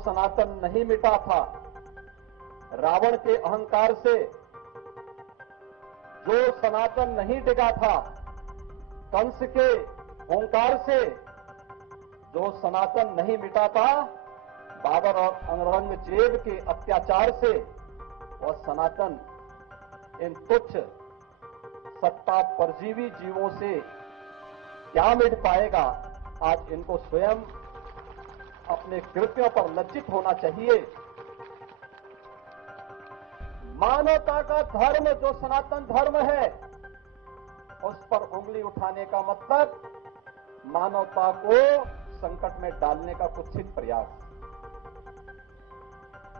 सनातन नहीं मिटा था, रावण के अहंकार से जो सनातन नहीं टिका था, कंस के ओंकार से जो सनातन नहीं मिटा था, बाबर और औरंगजेब के अत्याचार से वह सनातन इन तुच्छ सत्ता परजीवी जीवों से क्या मिट पाएगा। आज इनको स्वयं अपने कृत्यों पर लज्जित होना चाहिए। मानवता का धर्म जो सनातन धर्म है, उस पर उंगली उठाने का मतलब मानवता को संकट में डालने का कुत्सित प्रयास।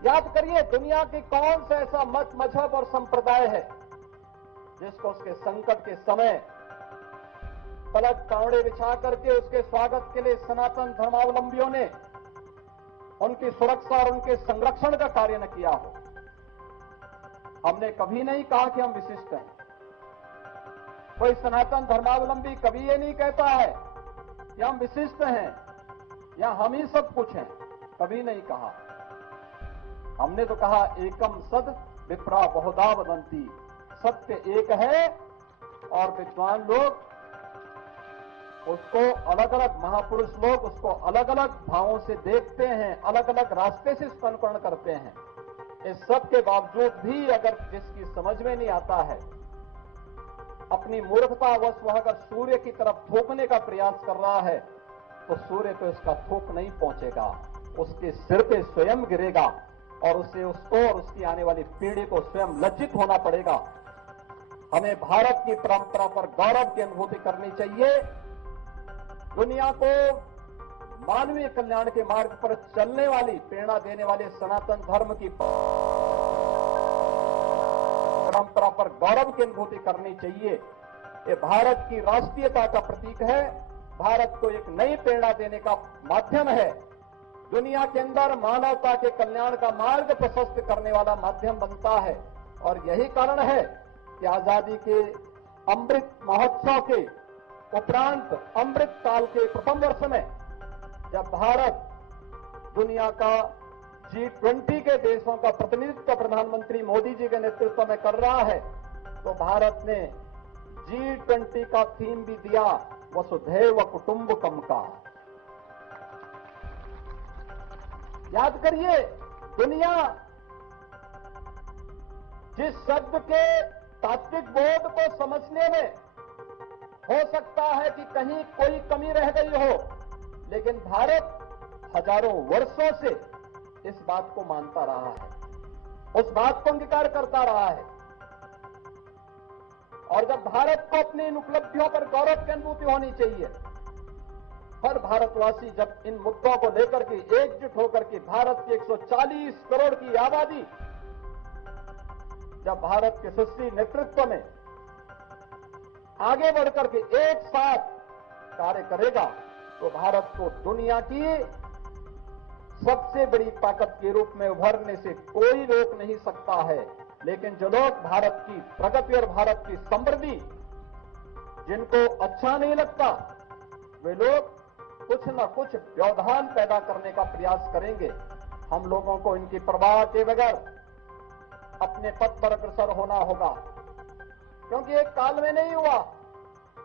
याद करिए, दुनिया की कौन सा ऐसा मत, मजहब और संप्रदाय है जिसको उसके संकट के समय पलक कावड़े बिछा करके उसके स्वागत के लिए सनातन धर्मावलंबियों ने उनकी सुरक्षा और उनके संरक्षण का कार्य न किया हो। हमने कभी नहीं कहा कि हम विशिष्ट हैं। कोई सनातन धर्मावलंबी कभी ये नहीं कहता है कि हम विशिष्ट हैं या हम ही सब कुछ हैं, कभी नहीं कहा। हमने तो कहा एकम सद विप्रा बहुधा वदंती, सत्य एक है और विद्वान लोग उसको अलग अलग, महापुरुष लोग उसको अलग अलग भावों से देखते हैं, अलग अलग रास्ते से इसका अनुकरण करते हैं। इस सब के बावजूद भी अगर जिसकी समझ में नहीं आता है, अपनी मूर्खतावश वह अगर सूर्य की तरफ थूकने का प्रयास कर रहा है, तो सूर्य को इसका थूक नहीं पहुंचेगा, उसके सिर पे स्वयं गिरेगा और उसे, उसको और उसकी आने वाली पीढ़ी को स्वयं लज्जित होना पड़ेगा। हमें भारत की परंपरा पर गौरव की अनुभूति करनी चाहिए। दुनिया को मानवीय कल्याण के मार्ग पर चलने वाली, प्रेरणा देने वाले सनातन धर्म की परंपरा पर गौरव की अनुभूति करनी चाहिए। ये भारत की राष्ट्रीयता का प्रतीक है, भारत को एक नई प्रेरणा देने का माध्यम है, दुनिया के अंदर मानवता के कल्याण का मार्ग प्रशस्त करने वाला माध्यम बनता है। और यही कारण है कि आजादी के अमृत महोत्सव के उपरांत अमृत काल के प्रथम वर्ष में जब भारत दुनिया का G20 के देशों का प्रतिनिधित्व प्रधानमंत्री मोदी जी के नेतृत्व में कर रहा है, तो भारत ने G20 का थीम भी दिया वसुधैव कुटुंबकम का। याद करिए, दुनिया जिस शब्द के तात्विक बोध को समझने में हो सकता है कि कहीं कोई कमी रह गई हो, लेकिन भारत हजारों वर्षों से इस बात को मानता रहा है, उस बात को अंगीकार करता रहा है। और जब भारत को अपनी इन उपलब्धियों पर गौरव की अनुभूति होनी चाहिए, हर भारतवासी जब इन मुद्दों को लेकर के एकजुट होकर के भारत की 140 करोड़ की आबादी जब भारत के यशस्वी नेतृत्व में आगे बढ़कर के एक साथ कार्य करेगा, तो भारत को दुनिया की सबसे बड़ी ताकत के रूप में उभरने से कोई रोक नहीं सकता है। लेकिन जो लोग भारत की प्रगति और भारत की समृद्धि जिनको अच्छा नहीं लगता, वे लोग कुछ न कुछ व्यवधान पैदा करने का प्रयास करेंगे। हम लोगों को इनकी परवाह के बगैर अपने पथ पर अग्रसर होना होगा, क्योंकि एक काल में नहीं हुआ,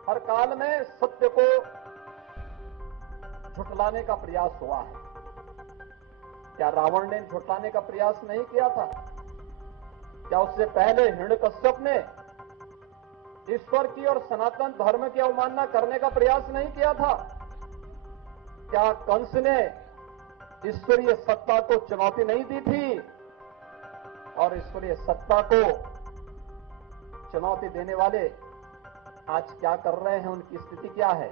हर काल में सत्य को झुठलाने का प्रयास हुआ है। क्या रावण ने झुठलाने का प्रयास नहीं किया था? क्या उससे पहले हिरण्यकश्यप ने ईश्वर की और सनातन धर्म की अवमानना करने का प्रयास नहीं किया था? क्या कंस ने ईश्वरीय सत्ता को चुनौती नहीं दी थी? और ईश्वरीय सत्ता को चुनौती देने वाले आज क्या कर रहे हैं, उनकी स्थिति क्या है?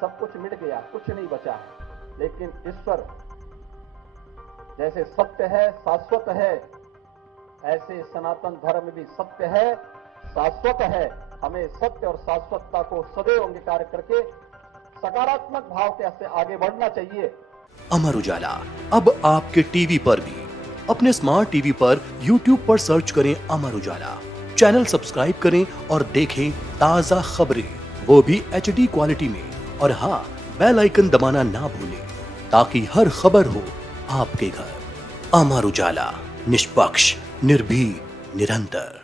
सब कुछ मिट गया, कुछ नहीं बचा है। लेकिन ईश्वर जैसे सत्य है, शाश्वत है, ऐसे सनातन धर्म भी सत्य है, शाश्वत है। हमें सत्य और शाश्वतता को सदैव अंगीकार करके सकारात्मक भाव के से आगे बढ़ना चाहिए। अमर उजाला अब आपके टीवी पर भी। अपने स्मार्ट टीवी पर YouTube पर सर्च करें अमर उजाला, चैनल सब्सक्राइब करें और देखें ताजा खबरें, वो भी HD क्वालिटी में। और हाँ, बेल आइकन दबाना ना भूलें ताकि हर खबर हो आपके घर। अमर उजाला, निष्पक्ष, निर्भीक, निरंतर।